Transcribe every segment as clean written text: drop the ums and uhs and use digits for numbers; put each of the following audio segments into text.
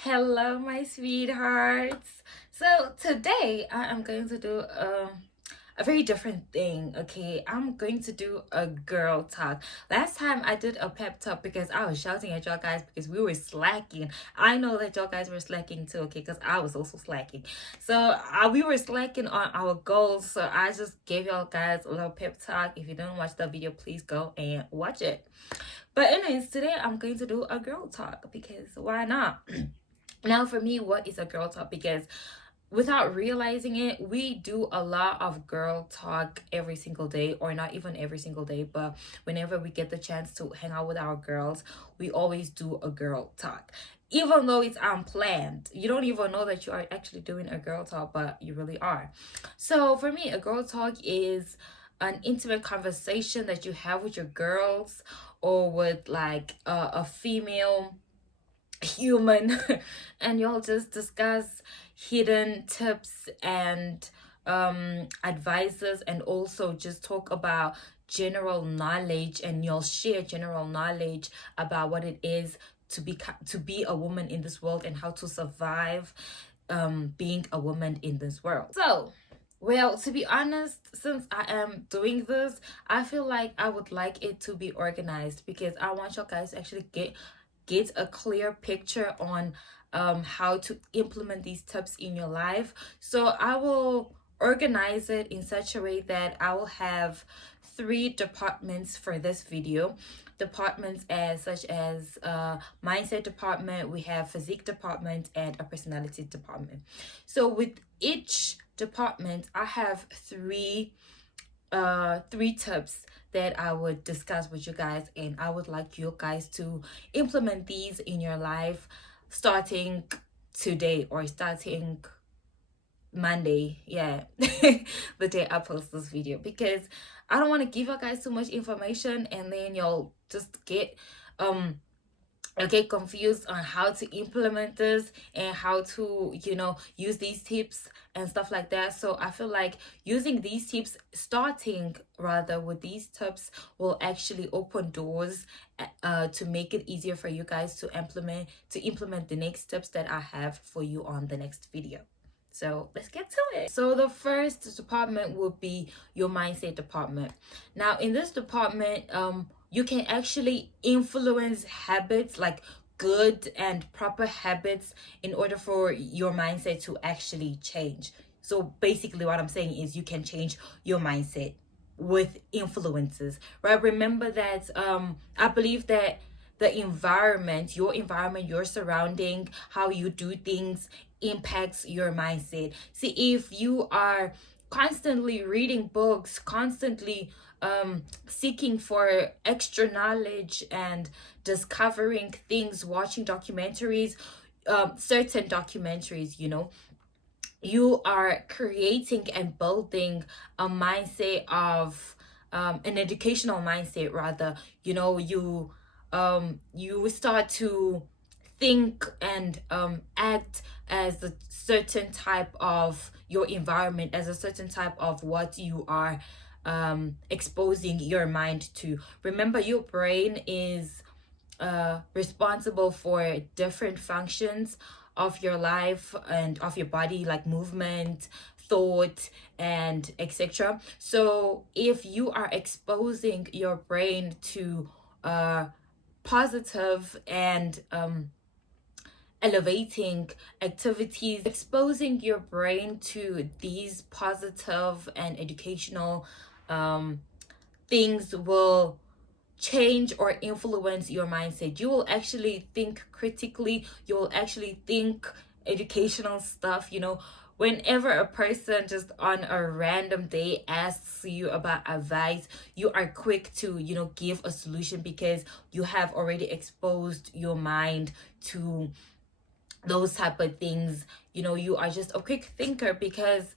Hello, my sweethearts. So today I am going to do a very different thing. Okay, I'm going to do a girl talk. Last time I did a pep talk because I was shouting at y'all guys because we were slacking. I know that y'all guys were slacking too. Okay, because I was also slacking. So we were slacking on our goals. So I just gave y'all guys a little pep talk. If you didn't watch the video, please go and watch it. But anyways, today I'm going to do a girl talk because why not? Now, for me, what is a girl talk? Because without realizing it, we do a lot of girl talk every single day, or not even every single day, but whenever we get the chance to hang out with our girls, we always do a girl talk. Even though it's unplanned, you don't even know that you are actually doing a girl talk, but you really are. So, for me, a girl talk is an intimate conversation that you have with your girls or with like a female human and you'll just discuss hidden tips and advices, and also just talk about general knowledge, and you'll share general knowledge about what it is to be a woman in this world and how to survive being a woman in this world. So well, to be honest, since I am doing this, I feel like I would like it to be organized because I want you guys to actually get a clear picture on how to implement these tips in your life. So I will organize it in such a way that I will have three departments for this video. Departments as such as mindset department, we have physique department, and a personality department. So with each department, I have three tips that I would discuss with you guys, and I would like you guys to implement these in your life starting today or starting Monday, yeah, the day I post this video, because I don't want to give you guys too much information and then you'll just um get confused on how to implement this and how to use these tips and stuff like that. So I feel like using these tips, starting rather with these tips, will actually open doors to make it easier for you guys to implement the next steps that I have for you on the next video. So let's get to it. So the first department will be your mindset department. Now in this department, you can actually influence habits, like good and proper habits, in order for your mindset to actually change. So basically what I'm saying is you can change your mindset with influences, right? Remember that I believe that the environment, your surrounding, how you do things impacts your mindset. See, if you are constantly reading books, constantly seeking for extra knowledge and discovering things, watching documentaries, certain documentaries, you are creating and building a mindset of an educational mindset rather. You start to think and act as a certain type of your environment, as a certain type of what you are exposing your mind to. Remember, your brain is responsible for different functions of your life and of your body, like movement, thought, and etc. So if you are exposing your brain to positive and elevating activities, exposing your brain to these positive and educational things will change or influence your mindset. You will actually think critically, you will actually think educational stuff. Whenever a person just on a random day asks you about advice, you are quick to give a solution because you have already exposed your mind to those type of things. You are just a quick thinker because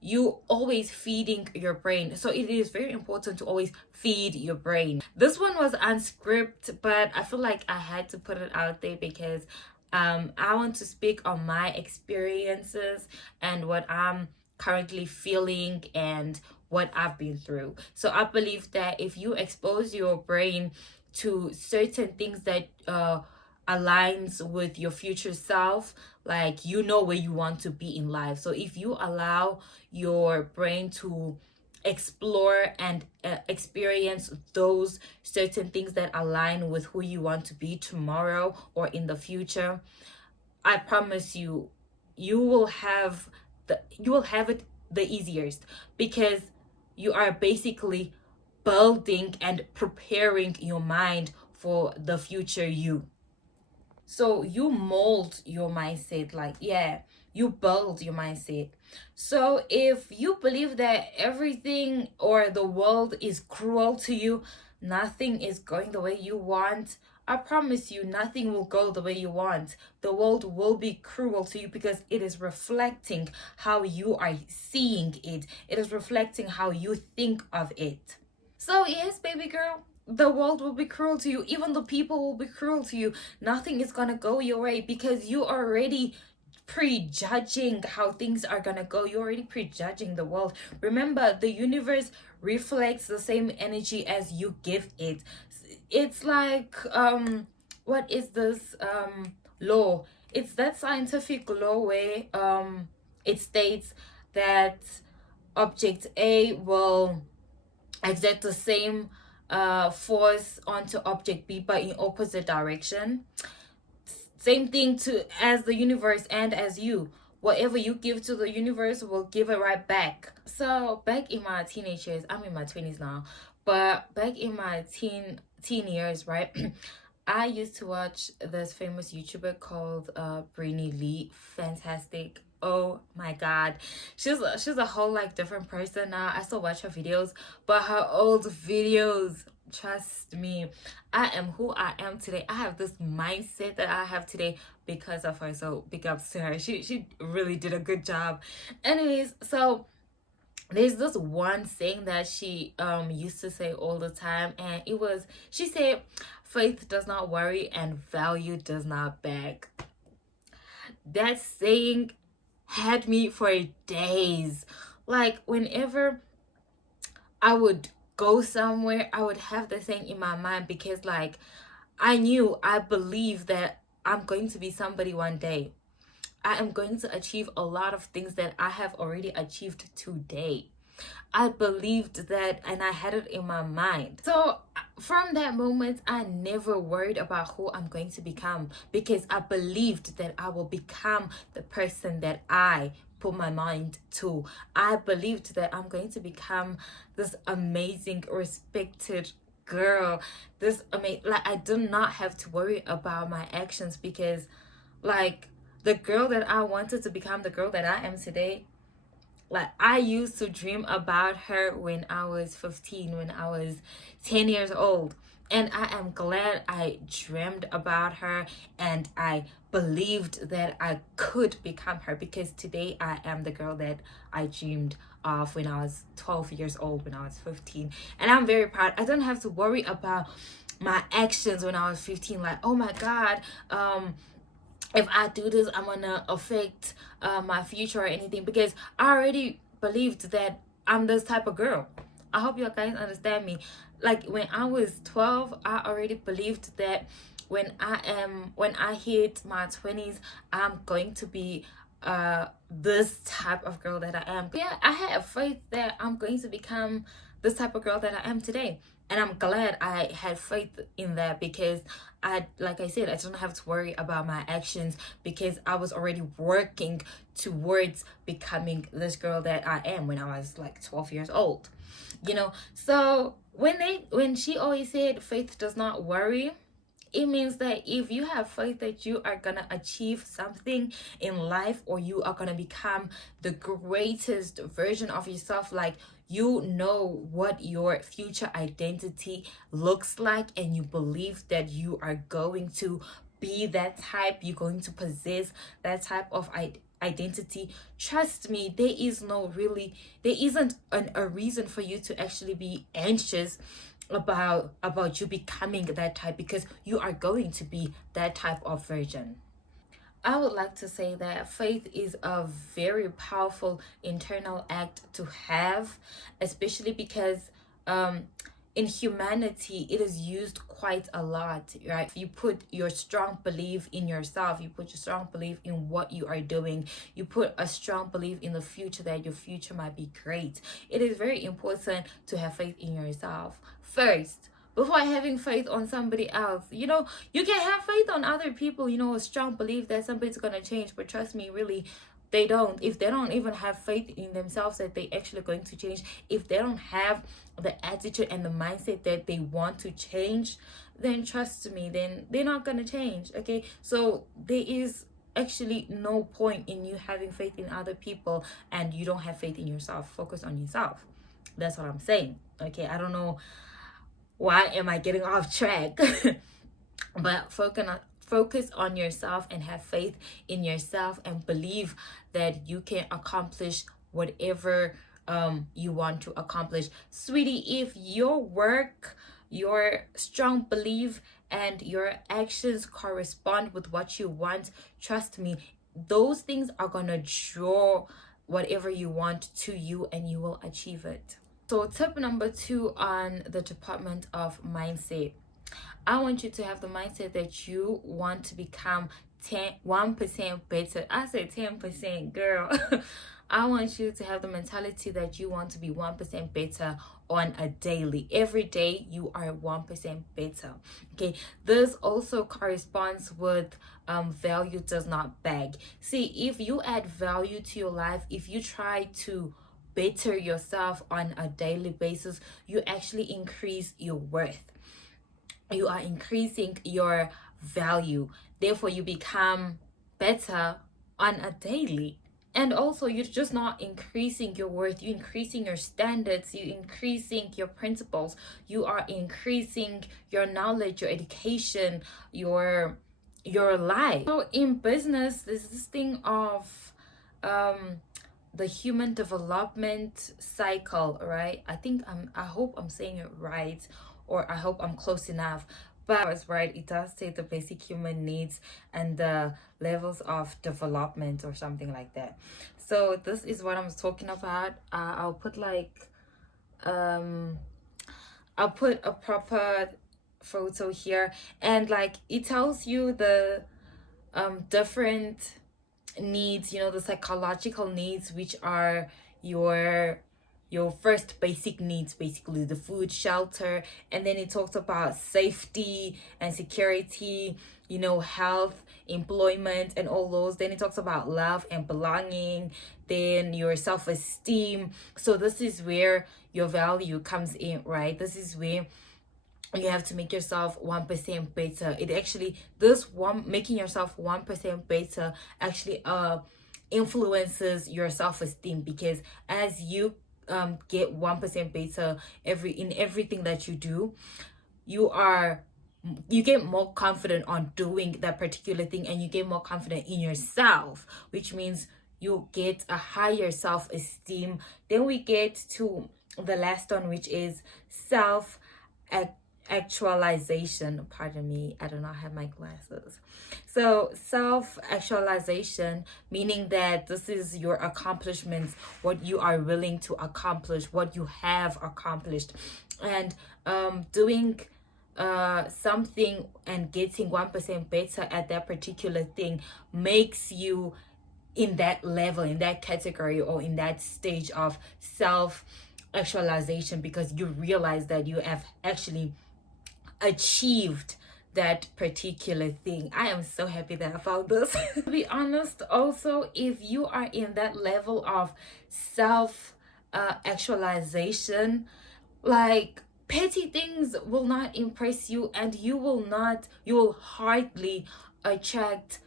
you always feeding your brain. So it is very important to always feed your brain. This one was unscripted, but I feel like I had to put it out there because I want to speak on my experiences and what I'm currently feeling and what I've been through. So I believe that if you expose your brain to certain things that aligns with your future self, like you know where you want to be in life. So if you allow your brain to explore and experience those certain things that align with who you want to be tomorrow or in the future, I promise you, you will have it the easiest, because you are basically building and preparing your mind for the future you. So you mold your mindset, like, yeah, you build your mindset. So if you believe that everything or the world is cruel to you, nothing is going the way you want, I promise you, nothing will go the way you want. The world will be cruel to you because it is reflecting how you are seeing it. It is reflecting how you think of it. So, yes, baby girl, the world will be cruel to you. Even the people will be cruel to you. Nothing is gonna go your way because you already prejudging how things are gonna go. You're already prejudging the world. Remember, the universe reflects the same energy as you give it. It's like what is this law? It's that scientific law where it states that object A will exert the same force onto object B but in opposite direction. Same thing to as the universe and as you. Whatever you give to the universe will give it right back. So back in my teenage years, I'm in my 20s now, but back in my teen years, right? I used to watch this famous YouTuber called Britney Lee. Fantastic. Oh my god. She's a whole like different person now. I still watch her videos, but her old videos, trust me, I am who I am today. I have this mindset that I have today because of her. So big ups to her. She really did a good job. Anyways, so there's this one saying that she used to say all the time, and it was, she said, faith does not worry and value does not beg. That saying had me for days. Like whenever I would go somewhere, I would have the saying in my mind, because like I believe that I'm going to be somebody one day. I am going to achieve a lot of things that I have already achieved today. I believed that and I had it in my mind. So from that moment, I never worried about who I'm going to become, because I believed that I will become the person that I put my mind to. I believed that I'm going to become this amazing, respected girl. This amazing, like, I do not have to worry about my actions, because like the girl that I wanted to become, the girl that I am today, like I used to dream about her when I was 15, when I was 10 years old. And I am glad I dreamed about her and I believed that I could become her, because today I am the girl that I dreamed of when I was 12 years old, when I was 15. And I'm very proud. I don't have to worry about my actions when I was 15, like, oh my god, if I do this, I'm gonna affect my future or anything, because I already believed that I'm this type of girl. I hope you guys understand me. Like when I was 12, I already believed that when I hit my 20s, I'm going to be this type of girl that I am. Yeah, I had faith that I'm going to become this type of girl that I am today. And I'm glad I had faith in that, because like I said, I don't have to worry about my actions, because I was already working towards becoming this girl that I am when I was like 12 years old. So when she always said faith does not worry, it means that if you have faith that you are gonna achieve something in life, or you are gonna become the greatest version of yourself, like you know what your future identity looks like, and you believe that you are going to be that type, you're going to possess that type of identity, trust me, there isn't a reason for you to actually be anxious about you becoming that type, because you are going to be that type of version. I would like to say that faith is a very powerful internal act to have, especially because in humanity, it is used quite a lot, right? You put your strong belief in yourself, you put your strong belief in what you are doing, you put a strong belief in the future, that your future might be great. It is very important to have faith in yourself first before having faith on somebody else. You know, you can have faith on other people, you know, a strong belief that somebody's gonna change, but trust me, really, they don't. If they don't even have faith in themselves that they actually going to change, if they don't have the attitude and the mindset that they want to change, then trust me, then they're not gonna change. Okay, so there is actually no point in you having faith in other people and you don't have faith in yourself. Focus on yourself. That's what I'm saying. Okay, I don't know why am I getting off track. But focus on yourself and have faith in yourself and believe that you can accomplish whatever you want to accomplish. Sweetie, if your work, your strong belief, and your actions correspond with what you want, trust me, those things are gonna draw whatever you want to you and you will achieve it. So tip number 2 on the department of mindset. I want you to have the mindset that you want to become 1% better. I said 10%, girl. I want you to have the mentality that you want to be 1% better on a daily. Every day you are 1% better. Okay, this also corresponds with value does not beg. See, if you add value to your life, if you try to better yourself on a daily basis, you actually increase your worth. You are increasing your value. Therefore, you become better on a daily. And also, you're just not increasing your worth, you're increasing your standards, you're increasing your principles, you are increasing your knowledge, your education, your life. So in business, there's this thing of the human development cycle, right? I hope I'm saying it right, or I hope I'm close enough. But I was right, it does say the basic human needs and the levels of development or something like that. So this is what I'm talking about. I'll put a proper photo here, and like it tells you the different needs, you know, the psychological needs, which are your first basic needs, basically the food, shelter, and then it talks about safety and security, you know, health, employment, and all those. Then it talks about love and belonging, then your self-esteem. So this is where your value comes in, right? This is where you have to make yourself 1% better. It actually, making yourself 1% better actually influences your self-esteem, because as you get 1% better in everything that you do, you get more confident on doing that particular thing, and you get more confident in yourself, which means you get a higher self-esteem. Then we get to the last one, which is actualization. Pardon me, I do not have my glasses. So self-actualization, meaning that this is your accomplishments, what you are willing to accomplish, what you have accomplished, and doing something and getting 1% better at that particular thing makes you in that level, in that category, or in that stage of self-actualization, because you realize that you have actually achieved that particular thing. I am so happy that I found this. To be honest, also, if you are in that level of self actualization, like petty things will not impress you, and you will hardly attract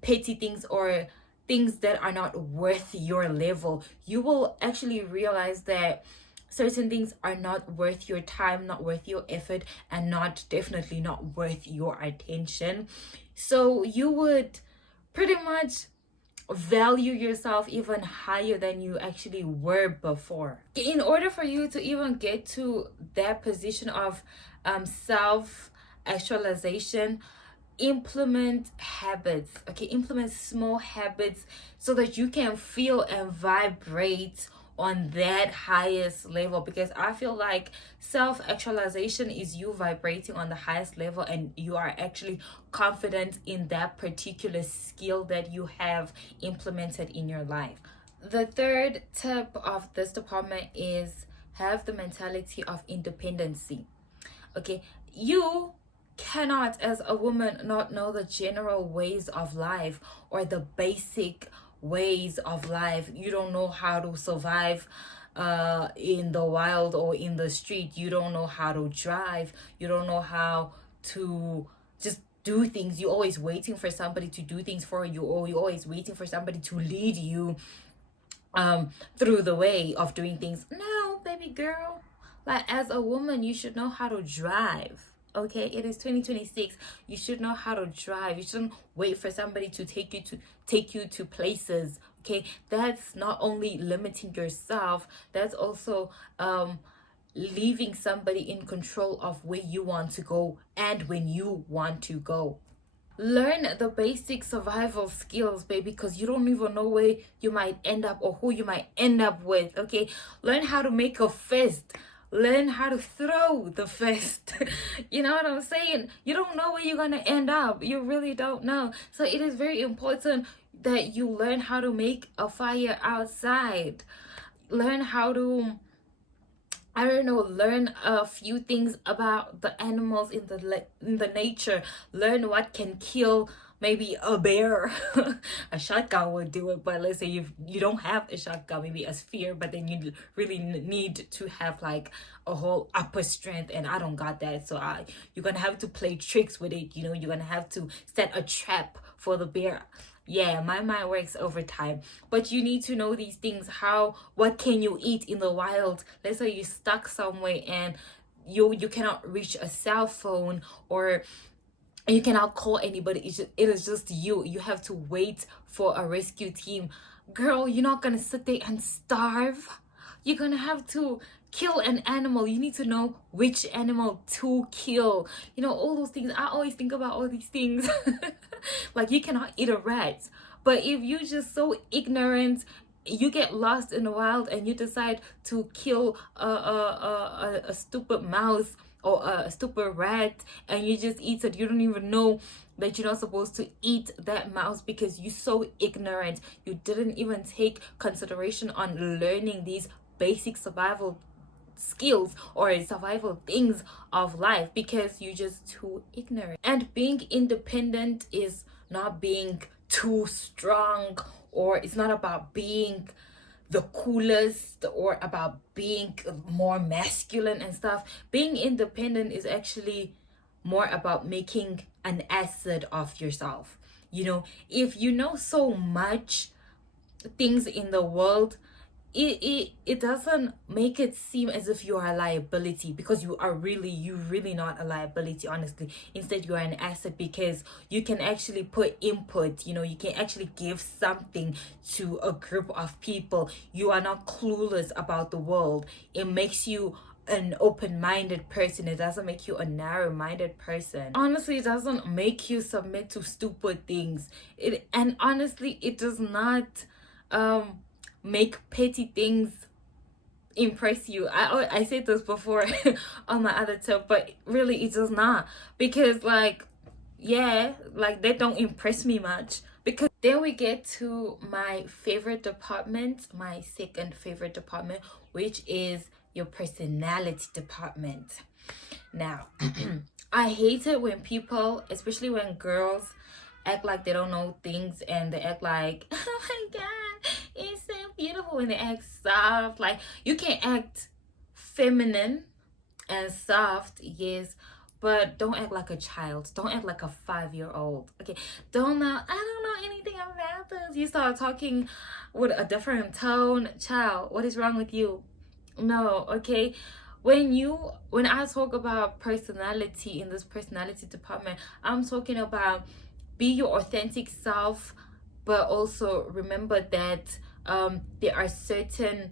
petty things or things that are not worth your level. You will actually realize that certain things are not worth your time, not worth your effort, and definitely not worth your attention. So you would pretty much value yourself even higher than you actually were before. In order for you to even get to that position of self-actualization, implement habits. Okay, implement small habits so that you can feel and vibrate on that highest level, because I feel like self actualization is you vibrating on the highest level and you are actually confident in that particular skill that you have implemented in your life. The third tip of this department is have the mentality of independency. Okay, you cannot, as a woman, not know the general ways of life or the basic ways of life. You don't know how to survive in the wild or in the street. You don't know how to drive. You don't know how to just do things. You're always waiting for somebody to do things for you, or you're always waiting for somebody to lead you through the way of doing things. No, baby girl, like, as a woman, you should know how to drive. Okay, it is 2026. You should know how to drive. You shouldn't wait for somebody to take you to places. Okay, that's not only limiting yourself, that's also leaving somebody in control of where you want to go and when you want to go. Learn the basic survival skills, baby, because you don't even know where you might end up or who you might end up with. Okay, learn how to make a fist. Learn how to throw the fist. You know what I'm saying? You don't know where you're gonna end up. You really don't know. So it is very important that you learn how to make a fire outside. Learn how to, I don't know, learn a few things about the animals in the nature. Learn what can kill maybe a bear. A shotgun would do it, but let's say you don't have a shotgun, maybe a spear, but then you really need to have like a whole upper strength, and I don't got that. So you're gonna have to play tricks with it. You know, you're gonna have to set a trap for the bear. Yeah, my mind works overtime, but you need to know these things. What can you eat in the wild? Let's say you're stuck somewhere and you cannot reach a cell phone, or you cannot call anybody. It is just you have to wait for a rescue team. Girl, you're not gonna sit there and starve. You're gonna have to kill an animal. You need to know which animal to kill. You know, all those things. I always think about all these things. Like, you cannot eat a rat, but if you're just so ignorant, you get lost in the wild and you decide to kill a stupid mouse or a stupid rat, and you just eat it. You don't even know that you're not supposed to eat that mouse because you're so ignorant. You didn't even take consideration on learning these basic survival skills or survival things of life because you're just too ignorant. And being independent is not being too strong, or it's not about being the coolest or about being more masculine and stuff. Being independent is actually more about making an asset of yourself. You know, if you know so much things in the world, it doesn't make it seem as if you are a liability, because you really not a liability, honestly. Instead, you are an asset because you can actually put input. You know, you can actually give something to a group of people. You are not clueless about the world. It makes you an open-minded person. It doesn't make you a narrow-minded person. Honestly, it doesn't make you submit to stupid things. And honestly, it does not make petty things impress you. I said this before on my other tip, but really it does not, because like, yeah, like, they don't impress me much. Because then we get to my favorite department, my second favorite department, which is your personality department. Now, I hate it when people, especially when girls, act like they don't know things, and they act like, oh my god, it's so beautiful, when they act soft. Like, you can act feminine and soft, yes, but don't act like a child. Don't act like a 5-year-old. Okay, I don't know anything about this. You start talking with a different tone. Child, what is wrong with you? No, okay. When I talk about personality in this personality department, I'm talking about be your authentic self, but also remember that there are certain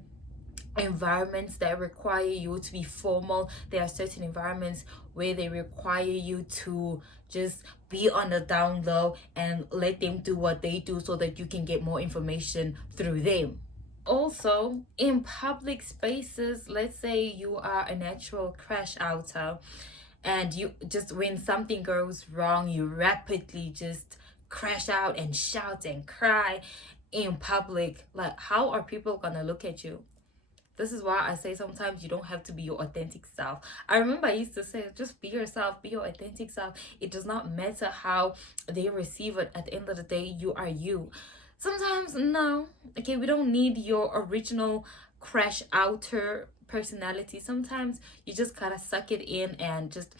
environments that require you to be formal. There are certain environments where they require you to just be on the down low and let them do what they do so that you can get more information through them. Also, in public spaces, let's say you are a natural crash outer, and you just, when something goes wrong, you rapidly just crash out and shout and cry in public. Like, how are people gonna look at you? This is why I say sometimes you don't have to be your authentic self. I remember I used to say, just be yourself, be your authentic self. It does not matter how they receive it. At the end of the day, you are you. Sometimes, no. Okay, we don't need your original crash outer personality. Sometimes you just gotta suck it in and just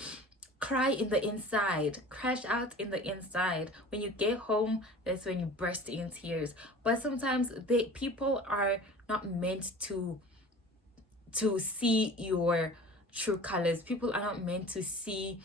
cry in the inside, crash out in the inside. When you get home, that's when you burst in tears. But sometimes people are not meant to see your true colors. People are not meant to see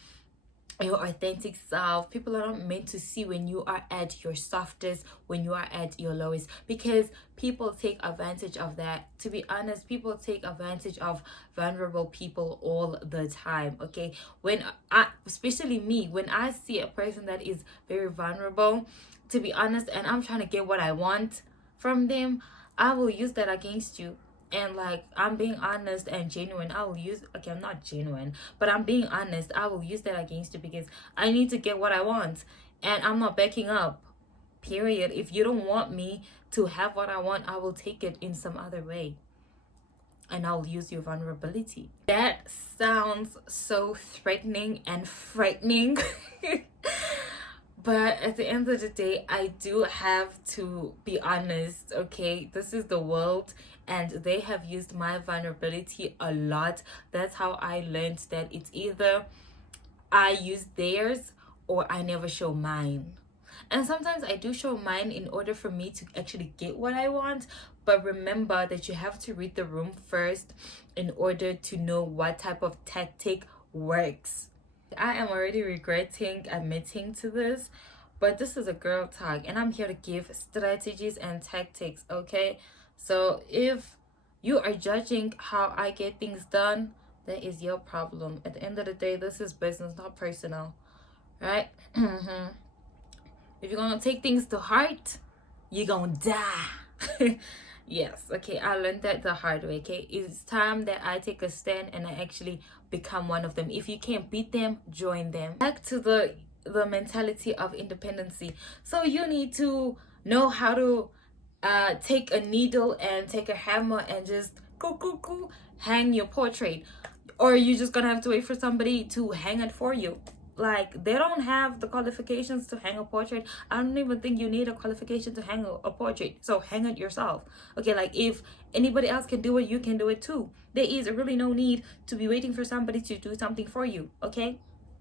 your authentic self. People are not meant to see when you are at your softest, when you are at your lowest, because people take advantage of that. To be honest, people take advantage of vulnerable people all the time. Okay, when I, especially me, when I see a person that is very vulnerable, to be honest, and I'm trying to get what I want from them, I will use that against you. And like, I'm being honest and genuine, I will use, okay, I'm not genuine, but I'm being honest, I will use that against you because I need to get what I want, and I'm not backing up, period. If you don't want me to have what I want, I will take it in some other way, and I'll use your vulnerability. That sounds so threatening and frightening. But at the end of the day, I do have to be honest, okay? This is the world, and they have used my vulnerability a lot. That's how I learned that it's either I use theirs or I never show mine. And sometimes I do show mine in order for me to actually get what I want. But remember that you have to read the room first in order to know what type of tactic works. I am already regretting admitting to this, but this is a girl talk and I'm here to give strategies and tactics, okay? So if you are judging how I get things done, that is your problem. At the end of the day, this is business, not personal, right? If you're gonna take things to heart, you're gonna die. Yes, okay, I learned that the hard way. Okay, it's time that I take a stand and I actually become one of them. If you can't beat them, join them. Back to the mentality of independency. So you need to know how to take a needle and take a hammer and just hang your portrait, or you're just gonna have to wait for somebody to hang it for you. Like, they don't have the qualifications to hang a portrait. I don't even think you need a qualification to hang a portrait, so hang it yourself. Okay, like, if anybody else can do it, you can do it too. There is really no need to be waiting for somebody to do something for you, okay?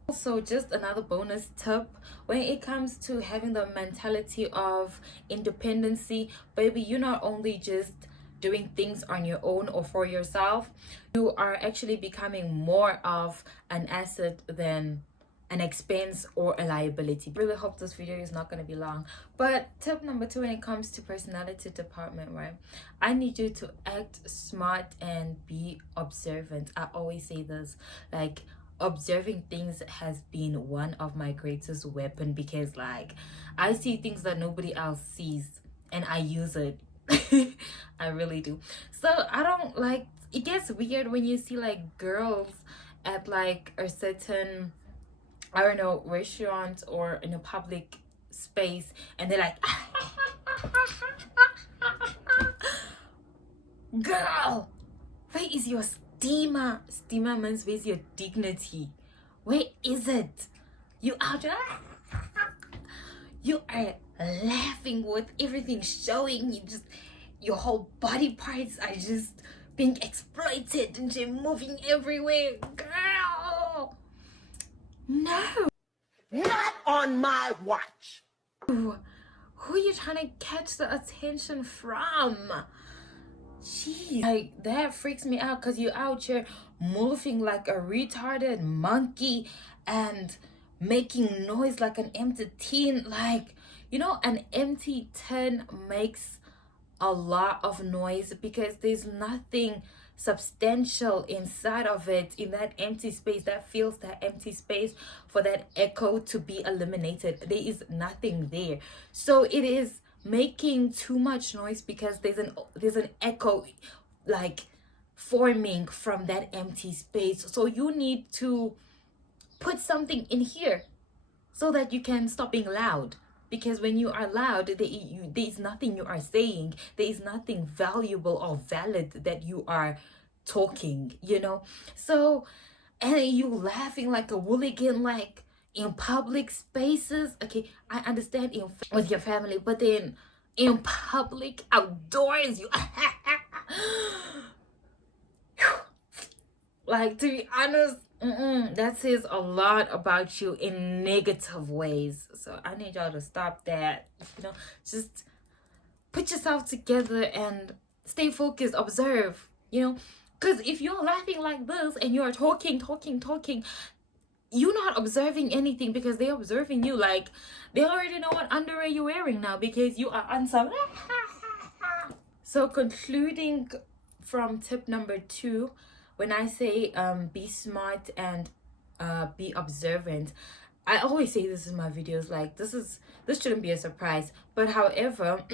Also, just another bonus tip, when it comes to having the mentality of independency, baby, you're not only just doing things on your own or for yourself, you are actually becoming more of an asset than an expense or a liability. Really hope this video is not going to be long. But tip number 2, when it comes to personality department, right, I need you to act smart and be observant. I always say this, like, observing things has been one of my greatest weapon, because like, I see things that nobody else sees and I use it. I really do. So I don't like, it gets weird when you see like girls at like a certain, I don't know, restaurant or in a public space, and they're like, girl, where is your steamer? Steamer means where's your dignity? Where is it? You out there? You are laughing with everything showing. You just, your whole body parts are just being exploited and they're moving everywhere. Girl, no. Not on my watch. Who are you trying to catch the attention from? Jeez, like, that freaks me out, because you're out here moving like a retarded monkey and making noise like an empty tin. Like, you know, an empty tin makes a lot of noise because there's nothing substantial inside of it, in that empty space that fills that empty space for that echo to be eliminated. There is nothing there. So it is making too much noise because there's an echo like forming from that empty space. So you need to put something in here so that you can stop being loud. Because when you are loud, there is nothing you are saying. There is nothing valuable or valid that you are talking, you know? So, and you laughing like a hooligan, like in public spaces. Okay, I understand with your family, but then in public, outdoors, you like, to be honest, that says a lot about you in negative ways. So I need y'all to stop that. You know, just put yourself together and stay focused, observe, you know. Because if you're laughing like this and you're talking, you're not observing anything because they're observing you. Like, they already know what underwear you're wearing now because you are on some. So concluding from tip number 2, when I say be smart and be observant, I always say this in my videos, like this shouldn't be a surprise, but however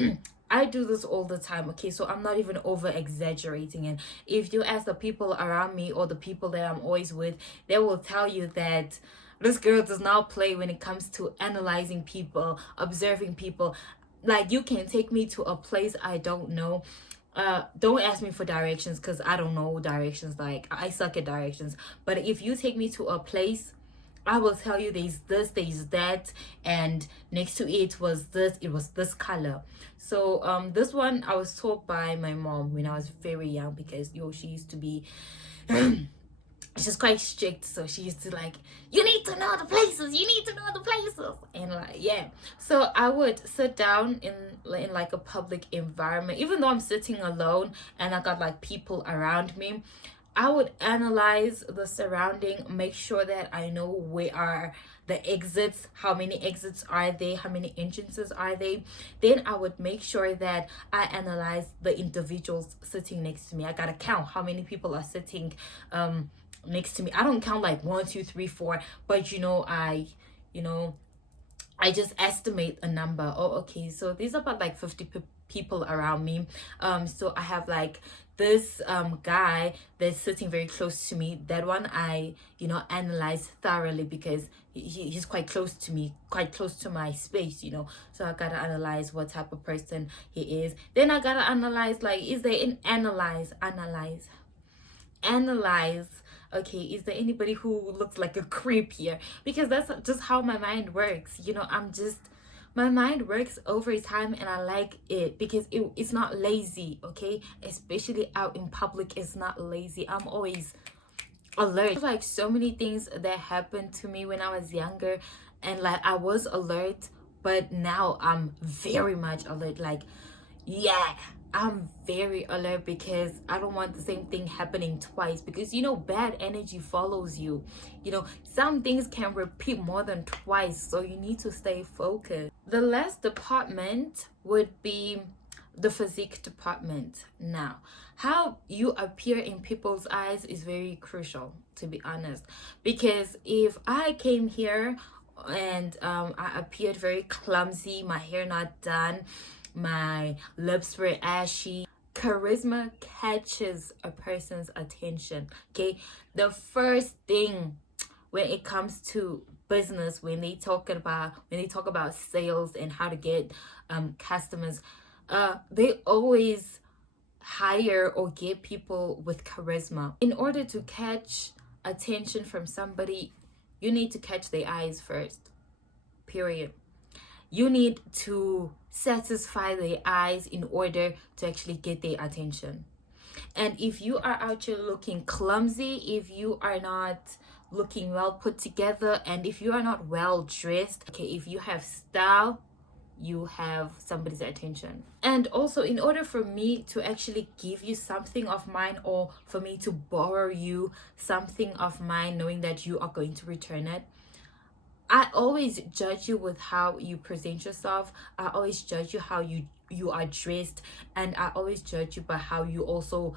I do this all the time, okay? So I'm not even over exaggerating. And if you ask the people around me or the people that I'm always with, they will tell you that this girl does not play when it comes to analyzing people, observing people. Like, you can take me to a place I don't know. Don't ask me for directions because I don't know directions. Like, I suck at directions. But if you take me to a place, I will tell you there's this, there's that, and next to it was this, it was this color. So this one I was taught by my mom when I was very young, because she used to be she's quite strict. So she used to like, you need to know the places, and like, yeah. So I would sit down in like a public environment, even though I'm sitting alone and I got like people around me. I would analyze the surrounding, make sure that I know where are the exits, how many exits are there, how many entrances are they. Then I would make sure that I analyze the individuals sitting next to me. I gotta count how many people are sitting next to me. I don't count like 1, 2, 3, 4, but I just estimate a number. Oh, okay, so there's about like 50 people around me. So I have like this guy that's sitting very close to me. That one I analyze thoroughly because he's quite close to me, quite close to my space, so I gotta analyze what type of person he is. Then I gotta analyze, like, is there an analyze, okay, is there anybody who looks like a creep here? Because that's just how my mind works. My mind works over time, and I like it because it's not lazy, okay? Especially out in public, it's not lazy. I'm always alert. Like, so many things that happened to me when I was younger, and like I was alert, but now I'm very much alert. Like, yeah, I'm very alert because I don't want the same thing happening twice, because bad energy follows you. Some things can repeat more than twice, so you need to stay focused. The last department would be the physique department. Now, how you appear in people's eyes is very crucial, to be honest, because if I came here and I appeared very clumsy, my hair not done, my lips were ashy, charisma catches a person's attention. Okay, the first thing when it comes to business, when they talk about sales and how to get customers, they always hire or get people with charisma. In order to catch attention from somebody, you need to catch their eyes first, period. You need to satisfy their eyes in order to actually get their attention. And if you are out here looking clumsy, if you are not looking well put together, and if you are not well dressed, okay, if you have style, you have somebody's attention. And also, in order for me to actually give you something of mine, or for me to borrow you something of mine knowing that you are going to return it, I always judge you with how you present yourself. I always judge you how you are dressed, and I always judge you by how you also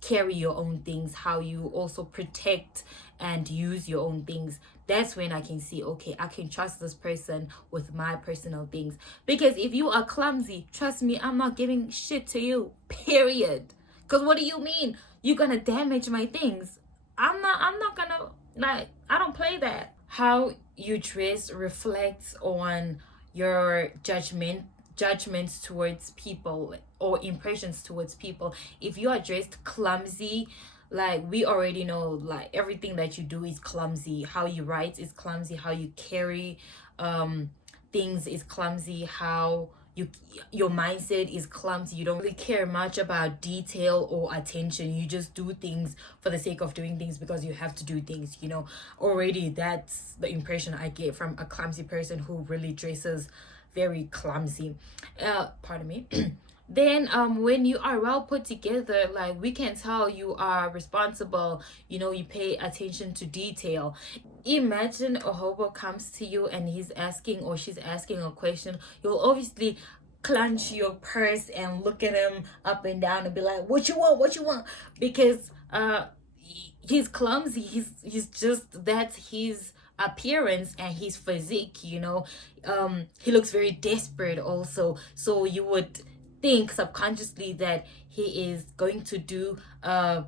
carry your own things, how you also protect and use your own things. that's when I can see, okay, I can trust this person with my personal things. Because if you are clumsy, trust me, I'm not giving shit to you, period. Because what do you mean you're gonna damage my things? I'm not gonna, like, I don't play that. How you dress reflects on your judgments towards people, or impressions towards people. If you are dressed clumsy, like, we already know, like, everything that you do is clumsy. How you write is clumsy, how you carry things is clumsy, how your mindset is clumsy. You don't really care much about detail or attention. You just do things for the sake of doing things because you have to do things, you know. Already that's the impression I get from a clumsy person who really dresses very clumsy. Pardon me. Then when you are well put together, like, we can tell you are responsible, you know, you pay attention to detail. Imagine a hobo comes to you and he's asking, or she's asking a question. You'll obviously clench your purse and look at him up and down and be like, what you want, because he's clumsy. He's just, that's his appearance and his physique, you know. He looks very desperate also, so you would think subconsciously that he is going to do an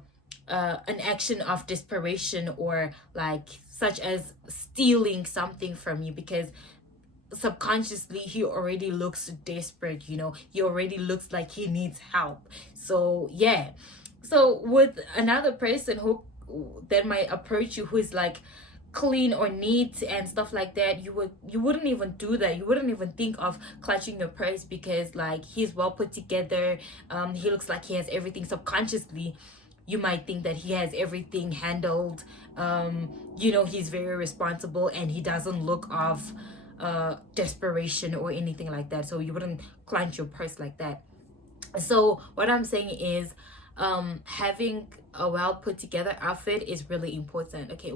action of desperation, or like, such as stealing something from you, because subconsciously he already looks desperate, you know. He already looks like he needs help. So yeah, so with another person who that might approach you, who is like clean or neat and stuff like that, you wouldn't even do that. You wouldn't even think of clutching your purse, because like, he's well put together, he looks like he has everything. Subconsciously you might think that he has everything handled, you know, he's very responsible and he doesn't look of desperation or anything like that. So you wouldn't clench your purse like that. So what I'm saying is, having a well put together outfit is really important. Okay,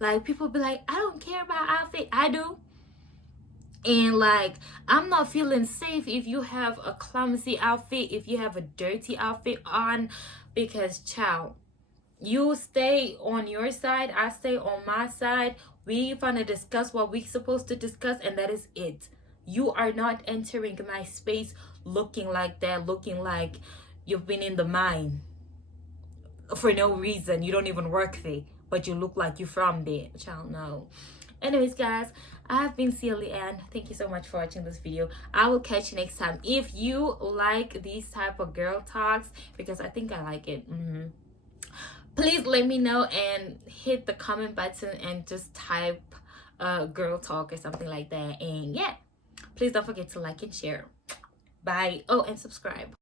like, people be like, I don't care about outfit. I do. And like, I'm not feeling safe if you have a clumsy outfit, if you have a dirty outfit on, because child, you stay on your side, I stay on my side. We gonna discuss what we supposed to discuss, and that is it. You are not entering my space looking like that, looking like you've been in the mine for no reason. You don't even work there, but you look like you're from there. Child, no. Anyways, guys, I've been Celia Ann. Thank you so much for watching this video. I will catch you next time. If you like these type of girl talks, because I think I like it, please let me know and hit the comment button and just type girl talk or something like that. And yeah, please don't forget to like and share. Bye. Oh, and subscribe.